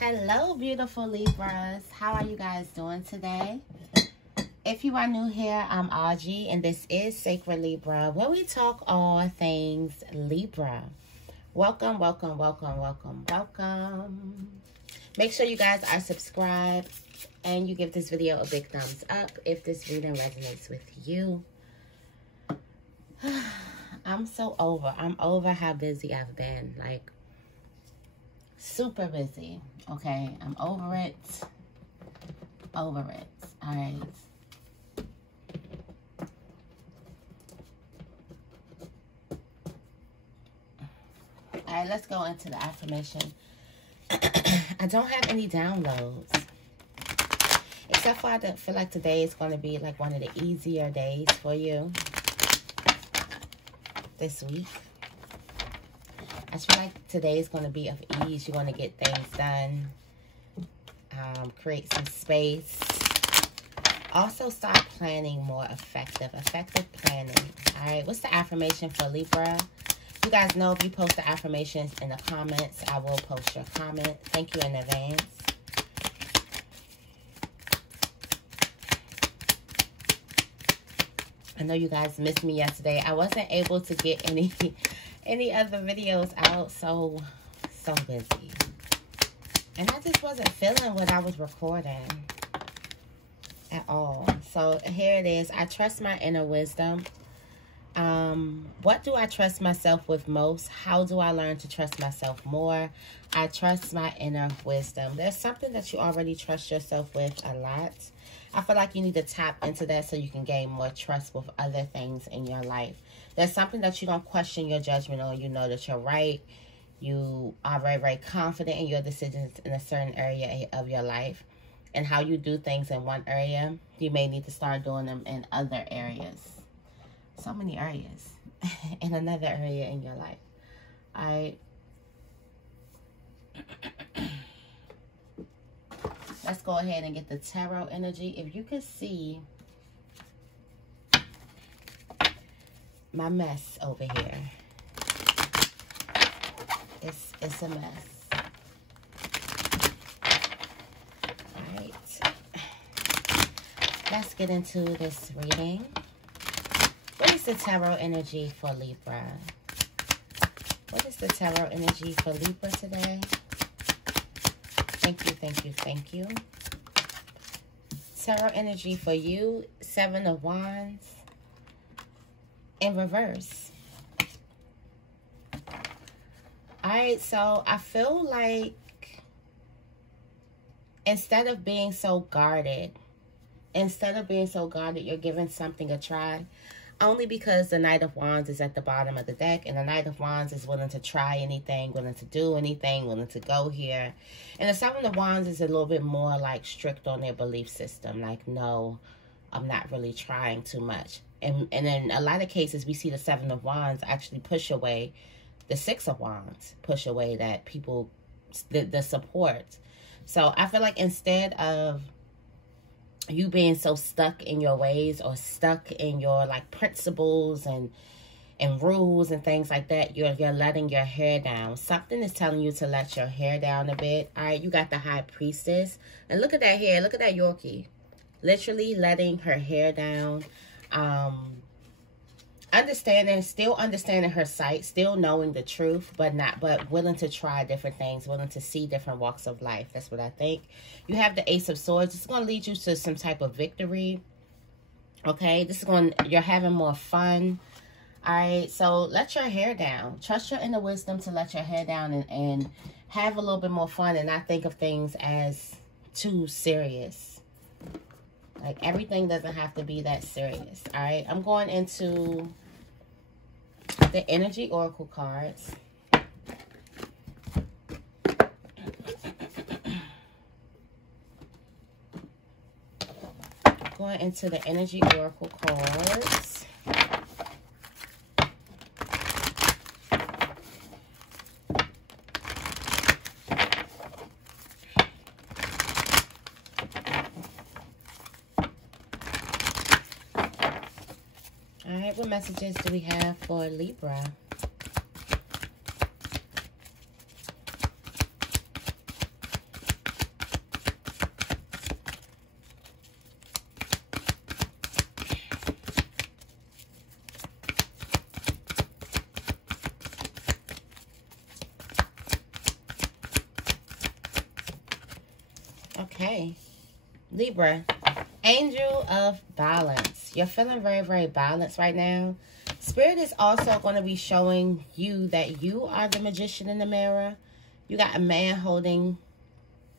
Hello, beautiful Libras. How are you guys doing today? If you are new here, I'm Auji, and this is Sacred Libra, where we talk all things Libra. Welcome, welcome, welcome, welcome, welcome. Make sure you guys are subscribed, and you give this video a big thumbs up if this reading resonates with you. I'm over how busy I've been. Like, super busy. Okay, I'm over it. All right. All right, let's go into the affirmation. I don't have any downloads. Except for I feel like today is going to be like one of the easier days for you this week. I just feel like today is going to be of ease. You're going to get things done. Create some space. Also start planning more effective planning. All right, what's the affirmation for Libra? You guys know if you post the affirmations in the comments, I will post your comment. Thank you in advance. I know you guys missed me yesterday. I wasn't able to get any other videos out, so busy. And I just wasn't feeling what I was recording at all. So here it is. I trust my inner wisdom. What do I trust myself with most? How do I learn to trust myself more? I trust my inner wisdom. There's something that you already trust yourself with a lot. I feel like you need to tap into that so you can gain more trust with other things in your life. There's something that you don't question your judgment on. You know that you're right. You are very, very confident in your decisions in a certain area of your life. And how you do things in one area, you may need to start doing them in other areas. So many areas in another area in your life. All right. Let's go ahead and get the tarot energy. If you could see my mess over here. It's a mess. Alright. Let's get into this reading. What is the tarot energy for Libra? What is the tarot energy for Libra today? Thank you, thank you, thank you. Tarot energy for you, 7 of Wands in reverse. Alright, so I feel like instead of being so guarded, you're giving something a try. Only because the Knight of Wands is at the bottom of the deck, and the Knight of Wands is willing to try anything, willing to do anything, willing to go here. And the Seven of Wands is a little bit more like strict on their belief system. Like, no, I'm not really trying too much. And in a lot of cases, we see the Seven of Wands actually push away the Six of Wands, push away that people, the support. So I feel like instead of you being so stuck in your ways or stuck in your like principles and rules and things like that, you're letting your hair down. Something is telling you to let your hair down a bit. All right, you got the High Priestess. And look at that hair. Look at that Yorkie. Literally letting her hair down. Still understanding her sight, still knowing the truth, but willing to try different things, willing to see different walks of life. That's what I think. You have the Ace of Swords. It's going to lead you to some type of victory. Okay, you're having more fun. All right, so let your hair down. Trust your inner wisdom to let your hair down and have a little bit more fun and not think of things as too serious. Like, everything doesn't have to be that serious. All right, I'm going into the Energy Oracle cards. Going into the Energy Oracle cards. Alright, what messages do we have for Libra? Okay. Libra. Angel of balance. You're feeling very, very balanced right now. Spirit is also going to be showing you that you are the magician in the mirror. You got a man holding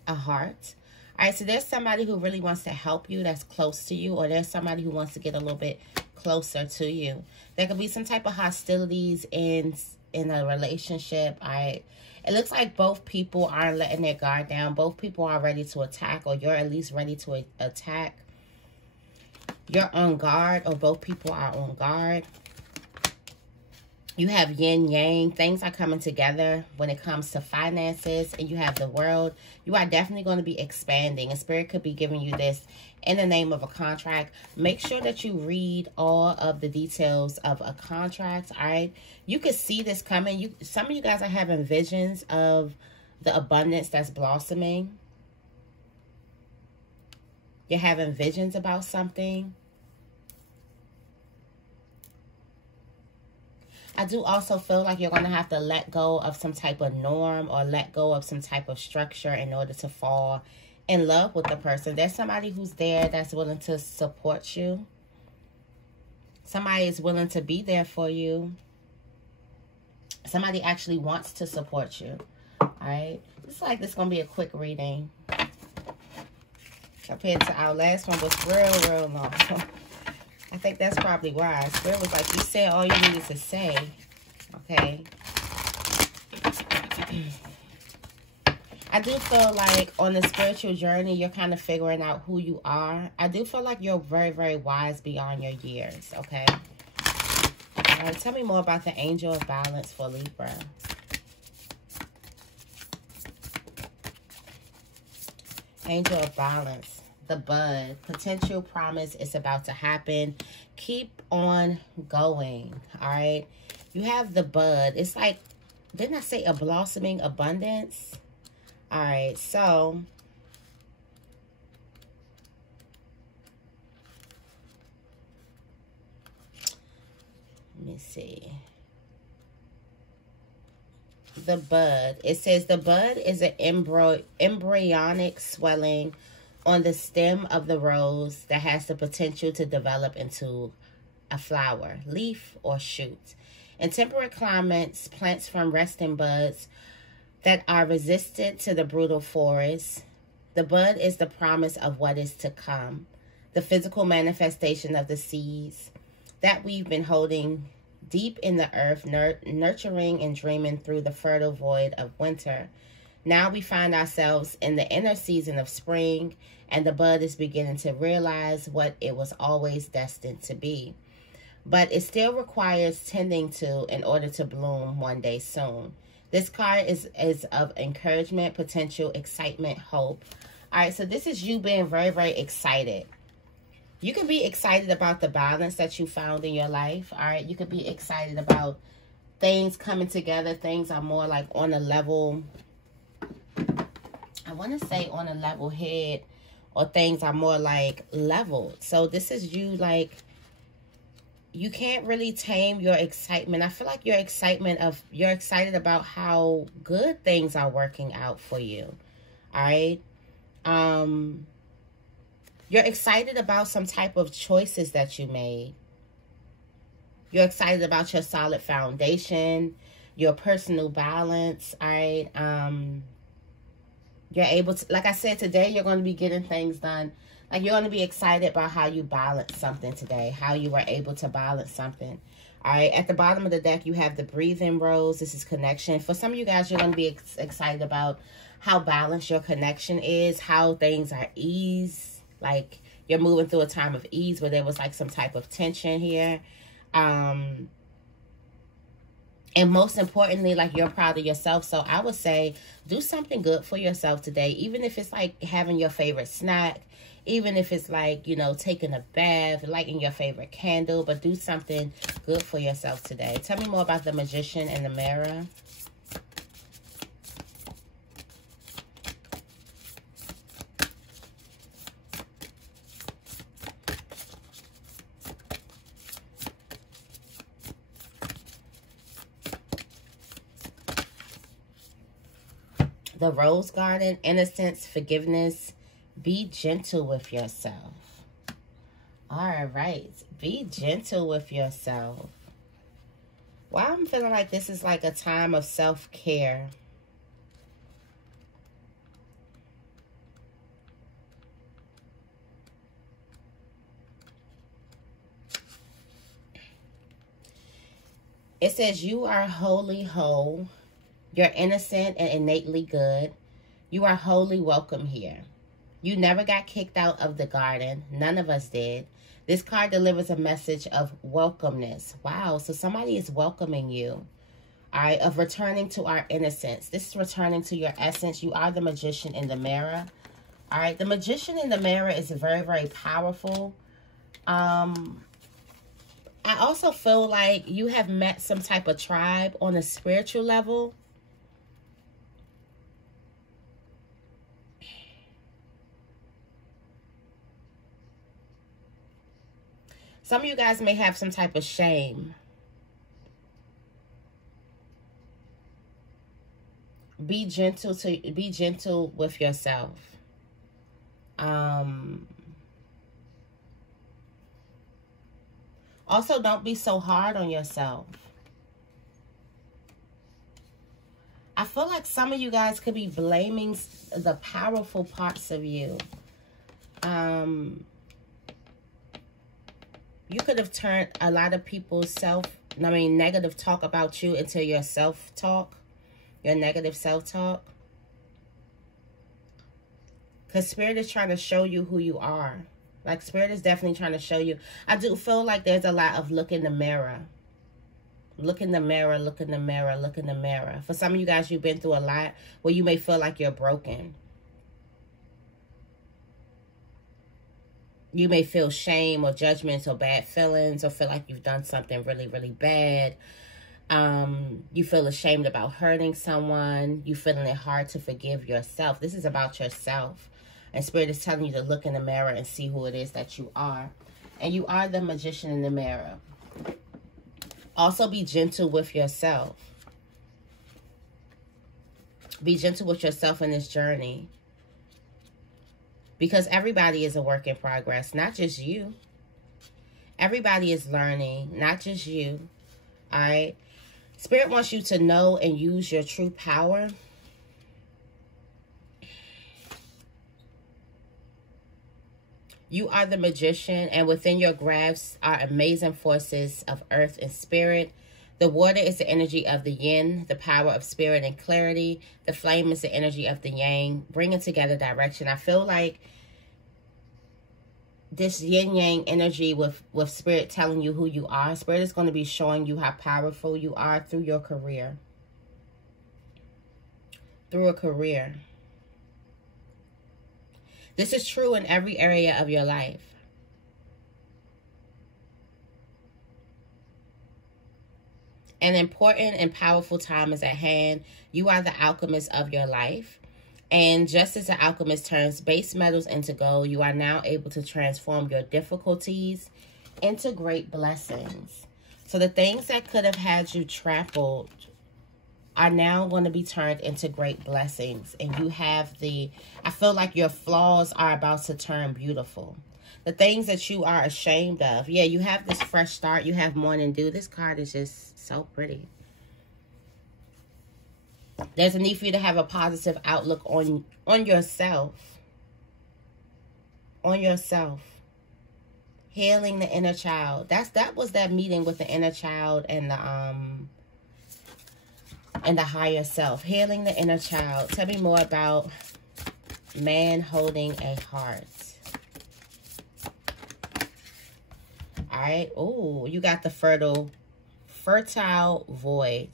a heart. All right, so there's somebody who really wants to help you that's close to you, or there's somebody who wants to get a little bit closer to you. There could be some type of hostilities in a relationship. All right. It looks like both people aren't letting their guard down. Both people are ready to attack, or you're at least ready to attack. You're on guard, or both people are on guard. You have yin yang. Things are coming together when it comes to finances, and you have the world. You are definitely going to be expanding, and Spirit could be giving you this in the name of a contract. Make sure that you read all of the details of a contract. All right, you could see this coming. Some of you guys are having visions of the abundance that's blossoming. You're having visions about something. I do also feel like you're going to have to let go of some type of norm, or let go of some type of structure in order to fall in love with the person. There's somebody who's there that's willing to support you. Somebody is willing to be there for you. Somebody actually wants to support you. All right. It's like this is going to be a quick reading. Compared to our last one was real long. I think that's probably why. Spirit was like, you said all you needed to say. Okay. I do feel like on the spiritual journey, you're kind of figuring out who you are. I do feel like you're very, very wise beyond your years. Okay. All right. Tell me more about the angel of balance for Libra. Angel of balance. The bud. Potential promise is about to happen. Keep on going. All right. You have the bud. It's like, didn't I say a blossoming abundance? All right. So let me see. The bud. It says the bud is an embryonic swelling on the stem of the rose that has the potential to develop into a flower, leaf, or shoot. In temperate climates, plants from resting buds that are resistant to the brutal forest. The bud is the promise of what is to come, the physical manifestation of the seeds that we've been holding deep in the earth, nurturing and dreaming through the fertile void of winter. Now we find ourselves in the inner season of spring, and the bud is beginning to realize what it was always destined to be. But it still requires tending to in order to bloom one day soon. This card is of encouragement, potential, excitement, hope. All right, so this is you being very, very excited. You can be excited about the balance that you found in your life. All right, you could be excited about things coming together. Things are more like on a level, I want to say on a level head, or things are more like leveled. So this is you, like, you can't really tame your excitement. I feel like you're excited about how good things are working out for you. All right. You're excited about some type of choices that you made. You're excited about your solid foundation, your personal balance. All right. You're able to, like I said, today you're going to be getting things done. Like, you're going to be excited about how you balance something today, how you were able to balance something. All right, at the bottom of the deck, you have the breathing rose. This is connection. For some of you guys, you're going to be excited about how balanced your connection is, how things are ease. Like, you're moving through a time of ease where there was like some type of tension here. And most importantly, like, you're proud of yourself. So I would say do something good for yourself today, even if it's like having your favorite snack, even if it's like, you know, taking a bath, lighting your favorite candle, but do something good for yourself today. Tell me more about the magician in the mirror. The rose garden, innocence, forgiveness, Be gentle with yourself. All right. Be gentle with yourself. Wow, I'm feeling like this is like a time of self-care. It says you are wholly whole. You're innocent and innately good. You are wholly welcome here. You never got kicked out of the garden. None of us did. This card delivers a message of welcomeness. Wow, so somebody is welcoming you. All right, of returning to our innocence. This is returning to your essence. You are the magician in the mirror. All right, the magician in the mirror is very, very powerful. I also feel like you have met some type of tribe on a spiritual level. Some of you guys may have some type of shame. Be gentle with yourself. Also, don't be so hard on yourself. I feel like some of you guys could be blaming the powerful parts of you. You could have turned a lot of people's negative talk about you into your self-talk. Your negative self-talk. Because Spirit is trying to show you who you are. Like, Spirit is definitely trying to show you. I do feel like there's a lot of look in the mirror. Look in the mirror, look in the mirror, look in the mirror. For some of you guys, you've been through a lot where you may feel like you're broken. You may feel shame or judgments or bad feelings, or feel like you've done something really, really bad. You feel ashamed about hurting someone. You feeling it hard to forgive yourself. This is about yourself. And Spirit is telling you to look in the mirror and see who it is that you are. And you are the magician in the mirror. Also, be gentle with yourself. Be gentle with yourself in this journey. Because everybody is a work in progress, not just you. Everybody is learning, not just you. All right? Spirit wants you to know and use your true power. You are the magician, and within your grasp are amazing forces of earth and spirit. The water is the energy of the yin, the power of spirit and clarity. The flame is the energy of the yang, bringing together direction. I feel like this yin-yang energy with Spirit telling you who you are. Spirit is going to be showing you how powerful you are through your career. Through a career. This is true in every area of your life. An important and powerful time is at hand. You are the alchemist of your life. And just as the alchemist turns base metals into gold, you are now able to transform your difficulties into great blessings. So the things that could have had you trampled are now going to be turned into great blessings. And you have I feel like your flaws are about to turn beautiful. The things that you are ashamed of. Yeah, you have this fresh start. You have morning dew. This card is just so pretty. There's a need for you to have a positive outlook on yourself. On yourself. Healing the inner child. That was that meeting with the inner child and the higher self. Healing the inner child. Tell me more about man holding a heart. Alright. Oh, you got the fertile void.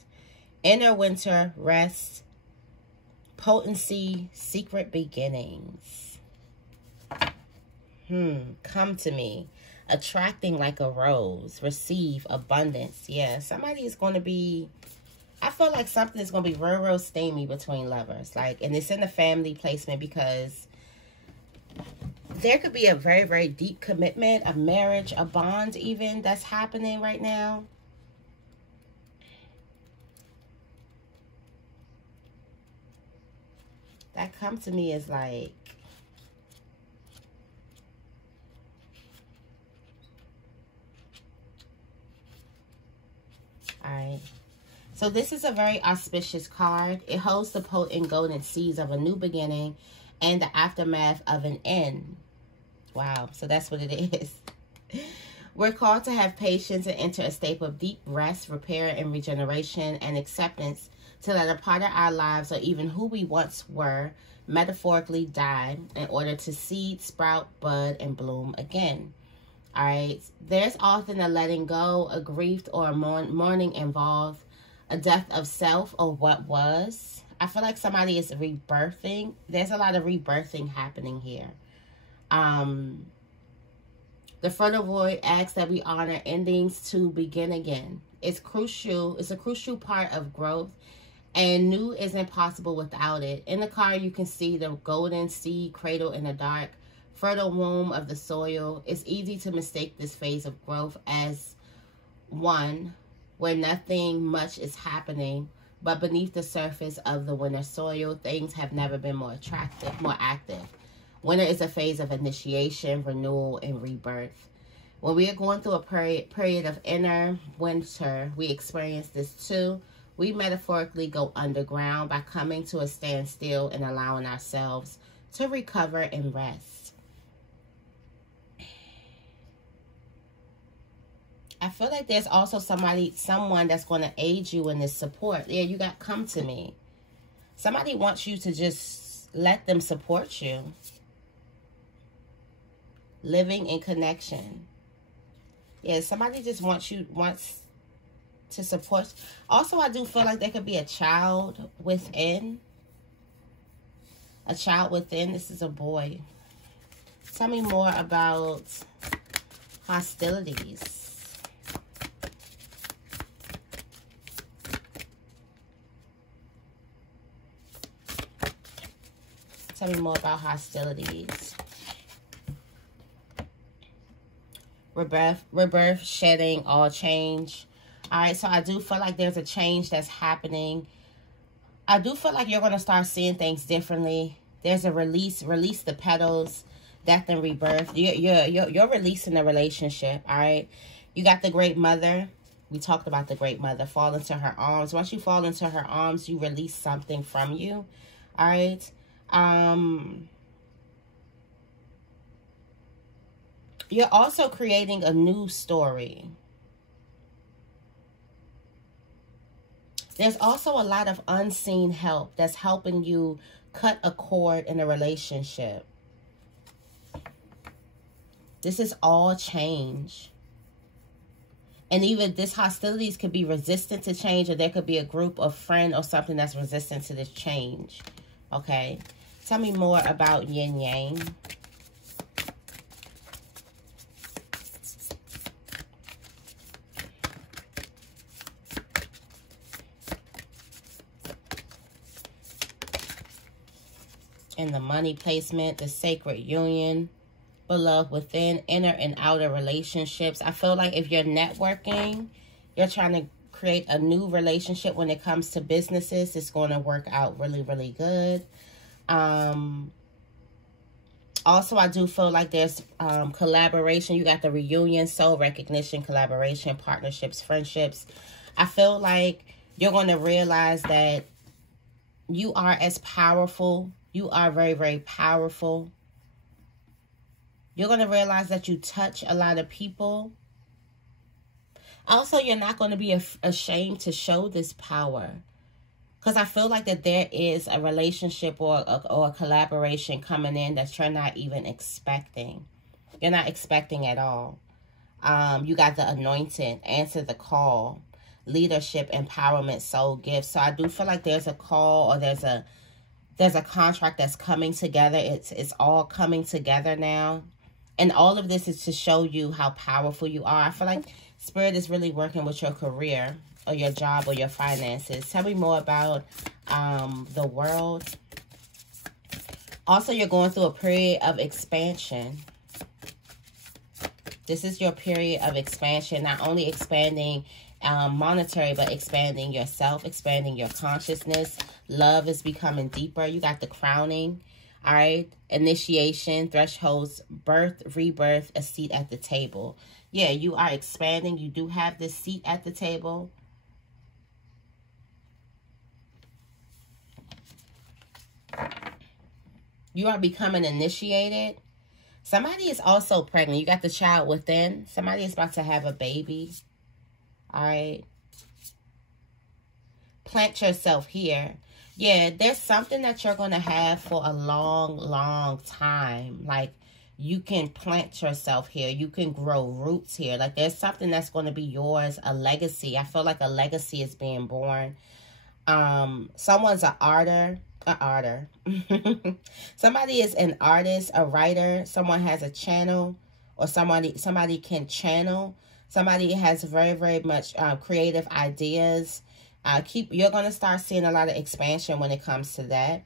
Inner winter, rest, potency, secret beginnings. Come to me. Attracting like a rose. Receive abundance. Yeah, somebody is going to be... I feel like something is going to be real, real steamy between lovers. Like, and it's in the family placement because there could be a very, very deep commitment, a marriage, a bond even that's happening right now. That come to me is like, So this is a very auspicious card. It holds the potent golden seeds of a new beginning and the aftermath of an end. Wow, so that's what it is. We're called to have patience and enter a state of deep rest, repair, and regeneration and acceptance to let a part of our lives, or even who we once were, metaphorically die in order to seed, sprout, bud, and bloom again. All right, there's often a letting go, a grief, or a mourning involved, a death of self or what was. I feel like somebody is rebirthing. There's a lot of rebirthing happening here. The fertile void asks that we honor endings to begin again. It's crucial. It's a crucial part of growth, and new isn't possible without it. In the card, you can see the golden seed cradle in the dark, fertile womb of the soil. It's easy to mistake this phase of growth as one where nothing much is happening, but beneath the surface of the winter soil, things have never been more attractive, more active. Winter is a phase of initiation, renewal, and rebirth. When we are going through a period of inner winter, we experience this too. We metaphorically go underground by coming to a standstill and allowing ourselves to recover and rest. I feel like there's also someone that's going to aid you in this support. Yeah, you got come to me. Somebody wants you to just let them support you. Living in connection. Yeah, somebody just wants to support. Also, I do feel like there could be a child within. A child within. This is a boy. Tell me more about hostilities. Tell me more about hostilities. Rebirth, shedding, all change. All right, so I do feel like there's a change that's happening. I do feel like you're going to start seeing things differently. There's a release the petals, death and rebirth. You're releasing the relationship, all right? You got the great mother. We talked about the great mother. Fall into her arms. Once you fall into her arms, you release something from you, all right? You're also creating a new story. There's also a lot of unseen help that's helping you cut a cord in a relationship. This is all change. And even this hostilities could be resistant to change, or there could be a group of friends or something that's resistant to this change. Okay. Tell me more about yin yang. And the money placement, the sacred union, beloved within, inner and outer relationships. I feel like if you're networking, you're trying to create a new relationship when it comes to businesses, it's going to work out really, really good. Also, I do feel like there's collaboration. You got the reunion, soul recognition, collaboration, partnerships, friendships. I feel like you're going to realize that you are as powerful. You are very, very powerful. You're going to realize that you touch a lot of people. Also, you're not going to be ashamed to show this power. Because I feel like that there is a relationship or a collaboration coming in that you're not even expecting. You're not expecting at all. You got the anointing, answer the call, leadership, empowerment, soul gifts. So I do feel like there's a call, or there's a contract that's coming together. It's all coming together now. And all of this is to show you how powerful you are. I feel like Spirit is really working with your career or your job or your finances. Tell me more about the world. Also, you're going through a period of expansion. This is your period of expansion. Not only expanding monetary, but expanding yourself, expanding your consciousness. Love is becoming deeper. You got the crowning. All right. Initiation, thresholds, birth, rebirth, a seat at the table. Yeah, you are expanding. You do have this seat at the table. You are becoming initiated. Somebody is also pregnant. You got the child within. Somebody is about to have a baby. All right. Plant yourself here. Yeah, there's something that you're going to have for a long, long time. Like, you can plant yourself here. You can grow roots here. Like, there's something that's going to be yours, a legacy. I feel like a legacy is being born. Someone's an artist. Somebody is an artist, a writer. Someone has a channel, or somebody can channel. Somebody has very, very much creative ideas. You're going to start seeing a lot of expansion when it comes to that.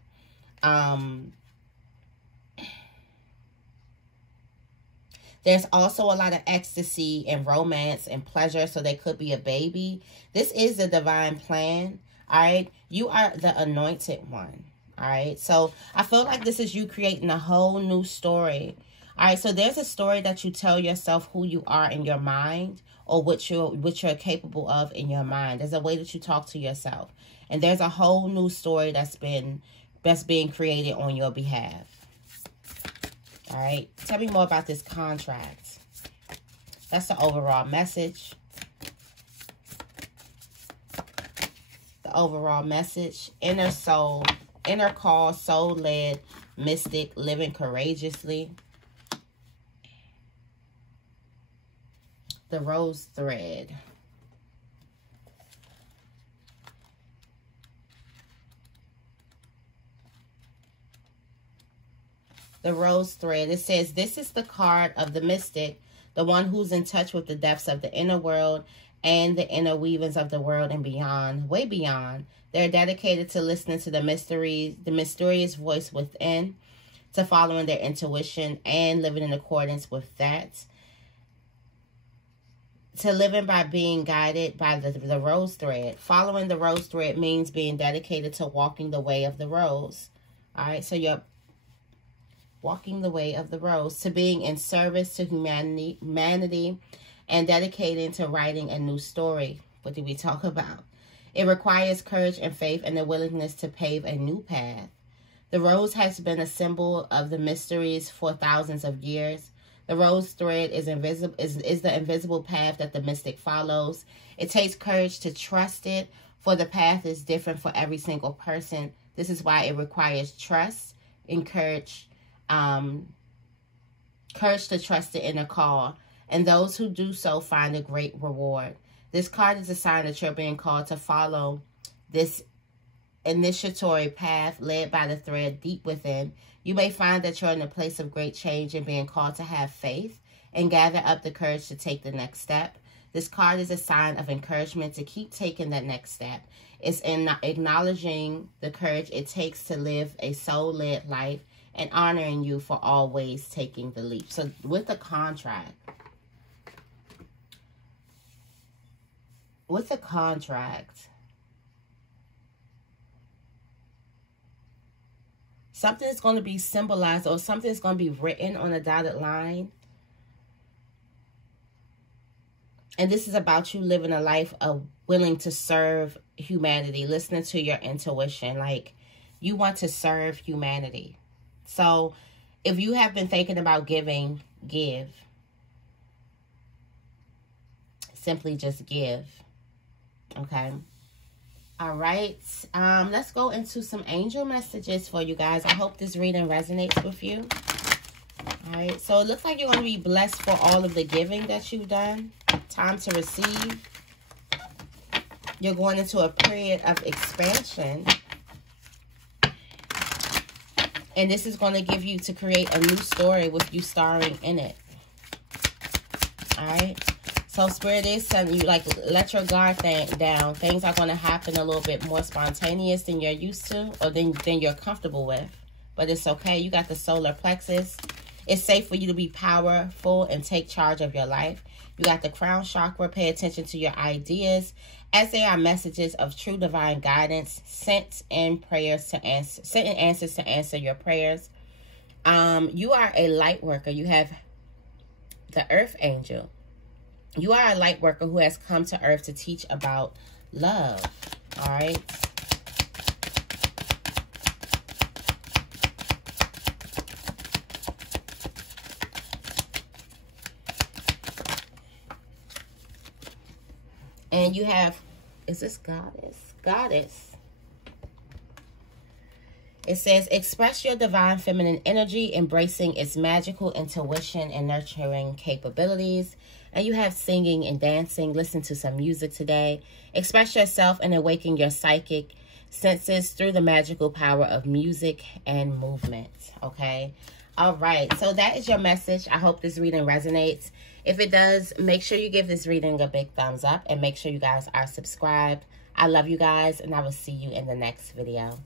There's also a lot of ecstasy and romance and pleasure. So there could be a baby. This is the divine plan. All right. You are the anointed one. All right. So I feel like this is you creating a whole new story. All right. So there's a story that you tell yourself who you are in your mind, or what you're capable of in your mind. There's a way that you talk to yourself. And there's a whole new story that's being created on your behalf. All right. Tell me more about this contract. That's the overall message. The overall message. Inner soul. Inner call. Soul-led. Mystic. Living courageously. The rose thread. The rose thread. It says, this is the card of the mystic, the one who's in touch with the depths of the inner world and the inner weavings of the world and beyond, way beyond. They're dedicated to listening to the mysterious voice within, to following their intuition and living in accordance with that. To living by being guided by the rose thread. Following the rose thread means being dedicated to walking the way of the rose. All right, so you're walking the way of the rose. To being in service to humanity and dedicating to writing a new story. What did we talk about? It requires courage and faith and the willingness to pave a new path. The rose has been a symbol of the mysteries for thousands of years. The rose thread is the invisible path that the mystic follows. It takes courage to trust it, for the path is different for every single person. This is why it requires trust and courage to trust the inner call. And those who do so find a great reward. This card is a sign that you're being called to follow this initiatory path led by the thread deep within. You may find that you're in a place of great change and being called to have faith and gather up the courage to take the next step. This card is a sign of encouragement to keep taking that next step. It's in acknowledging the courage it takes to live a soul-led life and honoring you for always taking the leap. So with the contract, something is going to be symbolized, or something is going to be written on a dotted line. And this is about you living a life of willing to serve humanity, listening to your intuition. Like, you want to serve humanity. So if you have been thinking about giving, give. Simply just give. Okay. All right. Let's go into some angel messages for you guys. I hope this reading resonates with you. All right. So it looks like you're going to be blessed for all of the giving that you've done. Time to receive. You're going into a period of expansion. And this is going to give you to create a new story with you starring in it. All right. So Spirit is telling you, like, let your guard down. Things are going to happen a little bit more spontaneous than you're used to, or than you're comfortable with. But it's okay. You got the solar plexus. It's safe for you to be powerful and take charge of your life. You got the crown chakra. Pay attention to your ideas, as they are messages of true divine guidance sent in answers to answer your prayers. You are a light worker. You have the earth angel. You are a light worker who has come to earth to teach about love. All right. And you have, is this goddess? Goddess. It says, express your divine feminine energy, embracing its magical intuition and nurturing capabilities. And you have singing and dancing. Listen to some music today. Express yourself and awaken your psychic senses through the magical power of music and movement. Okay. All right. So that is your message. I hope this reading resonates. If it does, make sure you give this reading a big thumbs up and make sure you guys are subscribed. I love you guys, and I will see you in the next video.